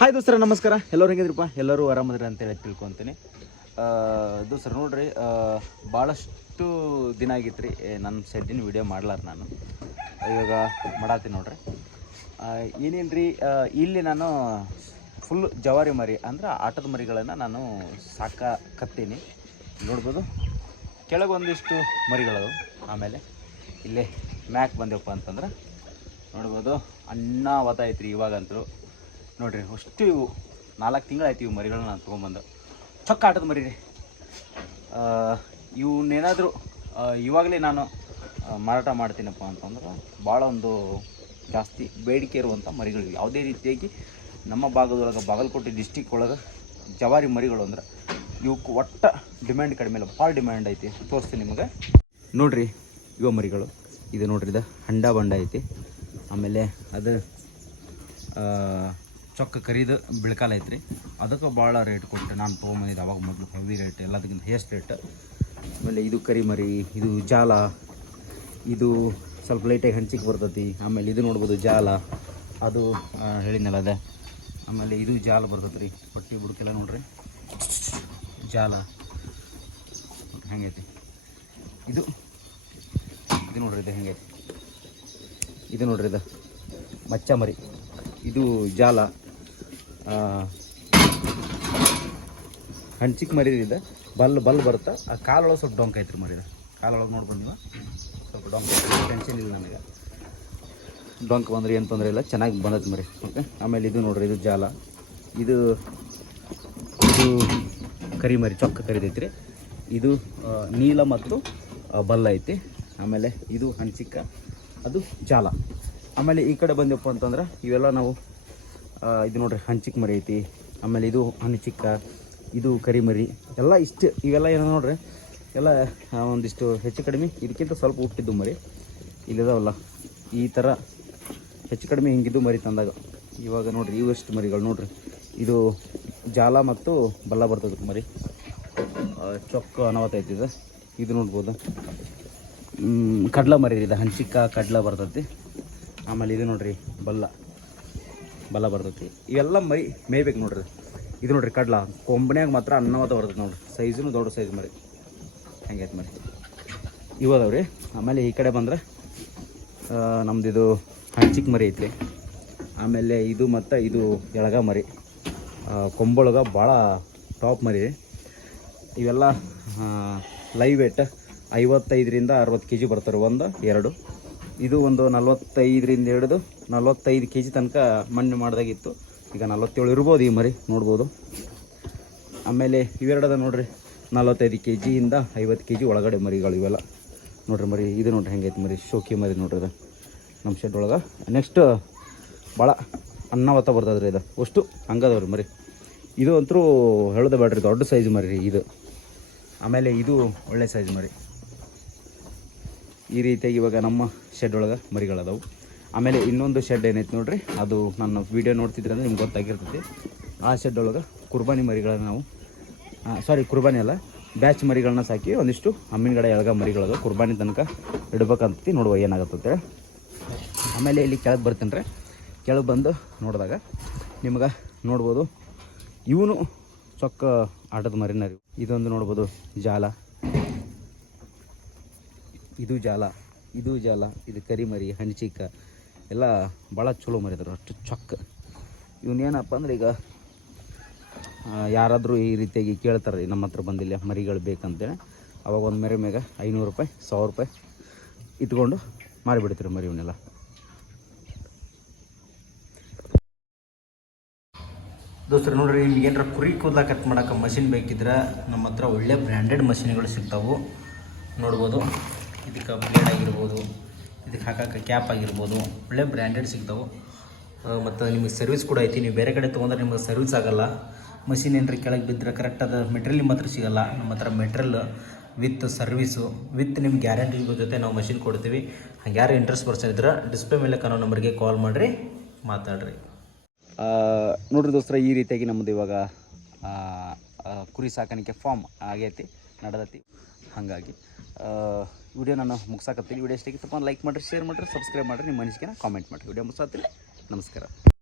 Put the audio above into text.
Hi ದೋಸ್ತರ, ನಮಸ್ಕಾರ. ಎಲ್ಲರೂ ಹೆಂಗಿದ್ರಪ್ಪ? ಎಲ್ಲರೂ ಆರಾಮದ್ರಿ ಅಂತೇಳಿ ತಿಳ್ಕೊತೀನಿ. ದೋಸ್ತರ, ನೋಡ್ರಿ ಭಾಳಷ್ಟು ದಿನ ಆಗಿತ್ತು ರೀ ನನ್ನ ಸೆಡ್ಡಿನ ವಿಡಿಯೋ ಮಾಡ್ಲಾರ ನಾನು. ಇವಾಗ ಮಾಡತ್ತೀನಿ ನೋಡ್ರಿ. ಏನೇನು ರೀ ಇಲ್ಲಿ ನಾನು ಫುಲ್ ಜವಾರಿ ಮರಿ, ಅಂದ್ರೆ ಆಟದ ಮರಿಗಳನ್ನು ನಾನು ಸಾಕತ್ತೀನಿ ನೋಡ್ಬೋದು? ಕೆಳಗೆ ಒಂದಿಷ್ಟು ಮರಿಗಳವು ಆಮೇಲೆ ಇಲ್ಲೇ ಮ್ಯಾಕ್ ಬಂದೆವಪ್ಪ ಅಂತಂದ್ರೆ, ನೋಡ್ಬೋದು? ಅಣ್ಣಾವತ ಐತ್ರಿ ಇವಾಗಂತೂ ನೋಡ್ರಿ, ಅಷ್ಟು ಇವು. ನಾಲ್ಕು ತಿಂಗಳಾಯ್ತು ಇವು ಮರಿಗಳನ್ನ ನಾನು ತೊಗೊಂಬಂದು ಚೊಕ್ಕ ಆಟದ ಮರಿ ಇವನ್ನೇನಾದರೂ ಇವಾಗಲೇ ನಾನು ಮಾರಾಟ ಮಾಡ್ತೀನಪ್ಪ ಅಂತಂದ್ರೆ ಭಾಳ ಒಂದು ಜಾಸ್ತಿ ಬೇಡಿಕೆ ಇರುವಂಥ ಮರಿಗಳು ಯಾವುದೇ ರೀತಿಯಾಗಿ ನಮ್ಮ ಭಾಗದೊಳಗೆ, ಬಾಗಲಕೋಟೆ ಡಿಸ್ಟಿಕ್ ಒಳಗೆ ಜವಾರಿ ಮರಿಗಳು ಅಂದ್ರೆ ಇವಕ್ಕೆ ಒಟ್ಟ ಡಿಮ್ಯಾಂಡ್ ಕಡಿಮೆ ಇಲ್ಲ. ಭಾಳ ಡಿಮ್ಯಾಂಡ್ ಐತಿ. ತೋರಿಸ್ತೀನಿ ನಿಮಗೆ. ನೋಡ್ರಿ, ಇವ ಮರಿಗಳು. ಇದು ನೋಡ್ರಿ, ಇದು ಹಂಡ ಬಂಡ ಐತಿ. ಆಮೇಲೆ ಅದು ಚೊಕ್ಕ ಕರೀದು ಬಿಳ್ಕಾಲ ಐತ್ರಿ. ಅದಕ್ಕೆ ಭಾಳ ರೇಟ್ ಕೊಟ್ಟೆ ನಾನು ತೊಗೊಂಬಂದಿದ್ದೆ ಅವಾಗ ಮೊದಲು ಹೆವಿ ರೇಟ್ ಎಲ್ಲದಕ್ಕಿಂತ ಹೇಸ್ಟ್ ರೇಟ್ ಆಮೇಲೆ ಇದು ಕರಿಮರಿ ಇದು ಜಾಲ, ಇದು ಸ್ವಲ್ಪ ಲೈಟಾಗಿ ಹಂಚಿಗೆ ಬರ್ತೈತಿ. ಆಮೇಲೆ ಇದು ನೋಡ್ಬೋದು ಜಾಲ. ಅದು ಹೇಳಿದ್ನಲ್ಲ ಅದೇ. ಆಮೇಲೆ ಇದು ಜಾಲ ಬರ್ತೈತೆ ರೀ ಪಟ್ಟಿ ಬುಡಕೆಲ್ಲ ನೋಡ್ರಿ. ಜಾಲ. ಹೆಂಗೈತಿ ಇದು ಇದು ನೋಡ್ರಿ ಇದು ಹೆಂಗೈತಿ ಇದು ನೋಡ್ರಿ ಇದು. ಮಚ್ಚ ಮರಿ. ಇದು ಜಾಲ. ಹಂಚಿಕ್ ಇದೆ. ಬಲ್ ಬಲ್ ಬರುತ್ತಾ ಆ ಕಾಲೊಳಗೆ ಸ್ವಲ್ಪ ಡೊಂಕ್ ಐತ್ರಿ ಮರಿದ ಕಾಲೊಳಗೆ ನೋಡಿ ನೀವು ಸ್ವಲ್ಪ ಡೊಂಕ್ ಟೆನ್ಷನ್ ಇಲ್ಲ ನನಗೆ ಡೊಂಕ್ ಬಂದ್ರೆ ಏನು ತೊಂದರೆ ಇಲ್ಲ. ಚೆನ್ನಾಗಿ ಬಂದೈತೆ ಮರಿ. ಓಕೆ? ಆಮೇಲೆ ಇದು ನೋಡ್ರಿ, ಇದು ಜಾಲ. ಇದು ಇದು ಕರಿ ಮರಿ, ಚೊಕ್ಕ ಕರಿದೈತ್ರಿ ಇದು ನೀಲ ಮತ್ತು ಬಲ್ ಐತಿ. ಆಮೇಲೆ ಇದು ಹಂಚಿಕ ಅದು ಜಾಲ. ಆಮೇಲೆ ಈ ಕಡೆ ಬಂದೆಪ್ಪ ಅಂತಂದ್ರೆ ಇವೆಲ್ಲ ನಾವು ಇದು ನೋಡ್ರಿ, ಹಂಚಿಕ್ ಮರಿ ಐತಿ. ಆಮೇಲೆ ಇದು ಹಂಚಿಕ್ಕ, ಇದು ಕರಿಮರಿ ಎಲ್ಲ ಇಷ್ಟು, ಇವೆಲ್ಲ ಏನೋ ನೋಡ್ರಿ, ಎಲ್ಲ ಒಂದಿಷ್ಟು ಹೆಚ್ಚು ಕಡಿಮೆ, ಇದಕ್ಕಿಂತ ಸ್ವಲ್ಪ ಹುಟ್ಟಿದ್ದು ಮರಿ. ಇಲ್ಲಿದಾವಲ್ಲ, ಈ ಥರ ಹೆಚ್ಚು ಕಡಿಮೆ ಹಿಂಗಿದ್ದು ಮರಿ ತಂದಾಗ. ಇವಾಗ ನೋಡ್ರಿ, ಇವಷ್ಟು ಮರಿಗಳು ನೋಡ್ರಿ. ಇದು ಜಾಲ ಮತ್ತು ಬಲ್ಲ ಬರ್ತದೆ ಮರಿ. ಚೊಕ್ಕ ಅನಾವತ ಐತಿ ಇದು. ಇದು ನೋಡ್ಬೋದು. ಕಡ್ಲ ಮರಿ ಇದೆ. ಹಂಚಿಕ್ಕ, ಕಡ್ಲ ಬರ್ತೈತಿ. ಆಮೇಲೆ ಇದು ನೋಡ್ರಿ, ಬಲ್ಲ. ಬಲ್ಲ ಬರ್ತೈತಿ. ಇವೆಲ್ಲ ಮೈ, ಮೇಯ್ಬೇಕು ನೋಡ್ರಿ. ಇದು ನೋಡ್ರಿ ಕಡ್ಲ. ಕೊಂಬನ್ಯಾಗ ಮಾತ್ರ ಅನ್ನವತ್ತ ಬರ್ತೈತಿ ನೋಡ್ರಿ. ಸೈಜುನು ದೊಡ್ಡ ಸೈಜ್ ಮರಿ. ಹೆಂಗೈತೆ ಮರಿ? ಇವು ರೀ. ಆಮೇಲೆ ಈ ಕಡೆ ಬಂದ್ರೆ ನಮ್ದು ಇದು ಹಂಚಿಕ್ ಮರಿ ಐತ್ರಿ. ಆಮೇಲೆ ಇದು ಮತ್ತು ಇದು ಎಳಗ ಮರಿ. ಕೊಂಬೊಳಗ ಭಾಳ ಟಾಪ್ ಮರಿ. ಇವೆಲ್ಲ ಲೈವ್ ವೇಟ್ ಐವತ್ತೈದರಿಂದ ಅರವತ್ತು ಕೆ ಜಿ ಬರ್ತಾರೆ ಒಂದು, ಎರಡು. ಇದು ಒಂದು ನಲ್ವತ್ತೈದರಿಂದ ಹಿಡಿದು ನಲ್ವತ್ತೈದು ಕೆ ಜಿ ತನಕ ಮಣ್ಣು ಮಾಡಿದಾಗಿತ್ತು. ಈಗ ನಲವತ್ತೇಳು ಇರ್ಬೋದು ಈ ಮರಿ, ನೋಡ್ಬೋದು. ಆಮೇಲೆ ಇವೆರಡದ ನೋಡ್ರಿ, ನಲವತ್ತೈದು ಕೆ ಜಿಯಿಂದ ಐವತ್ತು ಕೆ ಜಿ ಒಳಗಡೆ ಮರಿಗಳು ಇವೆಲ್ಲ. ನೋಡ್ರಿ ಮರಿ, ಇದು ನೋಡ್ರಿ ಹೆಂಗೈತೆ ಮರಿ, ಶೋಕಿ ಮರಿ ನೋಡ್ರಿ ಅದು ನಮ್ಮ ಶೆಡ್ ಒಳಗೆ. ನೆಕ್ಸ್ಟ್ ಭಾಳ ಅನ್ನವತ್ತ ಬರ್ತದ್ರಿ ಇದು. ಅಷ್ಟು ಹಂಗದವ್ರಿ ಮರಿ. ಇದು ಅಂತೂ ಹೇಳೋದು ಬೇಡ್ರಿ, ದೊಡ್ಡ ಸೈಜ್ ಮರಿ ಇದು. ಆಮೇಲೆ ಇದು ಒಳ್ಳೆ ಸೈಜ್ ಮರಿ. ಈ ರೀತಿಯಾಗಿ ಇವಾಗ ನಮ್ಮ ಶೆಡ್ ಒಳಗೆ ಮರಿಗಳದಾವು. ಆಮೇಲೆ ಇನ್ನೊಂದು ಶೆಡ್ ಏನೈತೆ ನೋಡ್ರಿ? ಅದು ನನ್ನ ವೀಡಿಯೋ ನೋಡ್ತಿದ್ರೆ ಅಂದ್ರೆ ನಿಮ್ಗೆ ಗೊತ್ತಾಗಿರ್ತೈತಿ. ಆ ಶೆಡ್ ಒಳಗೆ ಕುರ್ಬಾನಿ ಮರಿಗಳನ್ನ ನಾವು ಸಾರಿ ಕುರ್ಬಾನಿ ಅಲ್ಲ ಬ್ಯಾಚ್ ಮರಿಗಳನ್ನ ಸಾಕಿ ಒಂದಿಷ್ಟು ಅಮ್ಮಿನಗಡೆ ಎಳಗ ಮರಿಗಳದು ಕುರ್ಬಾನಿ ತನಕ ಇಡ್ಬೇಕಂತ ನೋಡುವ ಏನಾಗುತ್ತೆ ಆಮೇಲೆ ಇಲ್ಲಿ ಕೆಳಗೆ ಬರ್ತೀನಿ ರೀ. ಕೆಳಗೆ ಬಂದು ನೋಡಿದಾಗ ನಿಮ್ಗೆ ನೋಡ್ಬೋದು. ಇವನು ಚೊಕ್ಕ ಆಟದ ಮರಿನ ಇದೊಂದು ನೋಡ್ಬೋದು ಜಾಲ. ಇದು ಜಾಲ. ಇದು ಜಾಲ. ಇದು ಕರಿಮರಿ ಹಂಚಿಕ. ಎಲ್ಲ ಭಾಳ ಚಲೋ ಮರಿದ್ರು, ಅಷ್ಟು ಚೊಕ್ಕ. ಇವನೇನಪ್ಪ ಅಂದ್ರೆ ಈಗ ಯಾರಾದರೂ ಈ ರೀತಿಯಾಗಿ ಕೇಳ್ತಾರೆ, ನಮ್ಮ ಹತ್ರ ಬಂದಿಲ್ಲ ಮರಿಗಳು ಬೇಕಂತೇಳಿ. ಅವಾಗ ಒಂದು ಮರಿ ಮ್ಯಾಗ ಐನೂರು ರೂಪಾಯಿ, ಸಾವಿರ ರೂಪಾಯಿ ಇಟ್ಕೊಂಡು ಮಾರಿಬಿಡ್ತೀರಿ ಮರಿ ಇವನ್ನೆಲ್ಲ. ದೋಸ್ತರು, ನೋಡ್ರಿ ನಿಮ್ಗೆ ಏನಾರ ಕುರಿ ಕೂದಲ ಕಟ್ ಮಾಡೋಕೆ ಮಷಿನ್ ಬೇಕಿದ್ರೆ ನಮ್ಮ ಹತ್ರ ಒಳ್ಳೆ ಬ್ರ್ಯಾಂಡೆಡ್ ಮಷಿನ್ಗಳು ಸಿಗ್ತಾವೆ. ನೋಡ್ಬೋದು, ಇದಕ್ಕೆ ಬ್ಲೇಡ್ ಆಗಿರ್ಬೋದು ಇದಕ್ಕೆ ಹಾಕಕ್ಕೆ ಕ್ಯಾಪ್ ಆಗಿರ್ಬೋದು. ಒಳ್ಳೆ ಬ್ರ್ಯಾಂಡೆಡ್ ಸಿಗ್ತಾವೆ. ಮತ್ತು ನಿಮಗೆ ಸರ್ವಿಸ್ ಕೂಡ ಐತಿ. ನೀವು ಬೇರೆ ಕಡೆ ತೊಗೊಂಡ್ರೆ ನಿಮಗೆ ಸರ್ವಿಸ್ ಆಗೋಲ್ಲ. ಮಷಿನ್ ಏನ್ರಿ ಕೆಳಗೆ ಬಿದ್ದರೆ ಕರೆಕ್ಟಾದ ಮೆಟ್ರಿಯಲ್ ನಿಮ್ಮ ಹತ್ರ ಸಿಗೋಲ್ಲ. ನಮ್ಮ ಹತ್ರ ಮೆಟ್ರಿಯಲ್ ವಿತ್ ಸರ್ವಿಸು ವಿತ್ ನಿಮ್ಮ ಗ್ಯಾರಂಟಿ ಜೊತೆ ನಾವು ಮಷಿನ್ ಕೊಡ್ತೀವಿ. ಹಂಗೆ ಯಾರು ಇಂಟ್ರೆಸ್ಟ್ ಪರ್ಸನ್ ಇದ್ರೆ ಡಿಸ್ಪ್ಲೇ ಮೇಲೆ ಕಾನೋ ನಂಬರ್ಗೆ ಕಾಲ್ ಮಾಡಿರಿ, ಮಾತಾಡ್ರಿ. ನೋಡ್ರಿ ದೋಸ್ತರ, ಈ ರೀತಿಯಾಗಿ ನಮ್ಮದು ಇವಾಗ ಕುರಿ ಸಾಕಾಣಿಕೆ ಫಾರ್ಮ್ ಆಗೈತಿ, ನಡೆದೈತಿ. ಹಾಗಾಗಿ. ವಿಡಿಯೋ ನಾನು ಮುಗಿಸಾಕತ್ತೀನಿ. ವಿಡಿಯೋ ಎಷ್ಟಾಗಿತ್ತಪ್ಪ ಲೈಕ್ ಮಾಡಿರಿ ಶೇರ್ ಮಾಡಿರಿ ಸಬ್ಸ್ಕ್ರೈಬ್ ಮಾಡಿರಿ. ನಿಮ್ಮ ಮನಸ್ಸಿಗೆ ಕಾಮೆಂಟ್ ಮಾಡಿರಿ. ವಿಡಿಯೋ ಮುಗಿಸಾತೀನಿ ನಮಸ್ಕಾರ.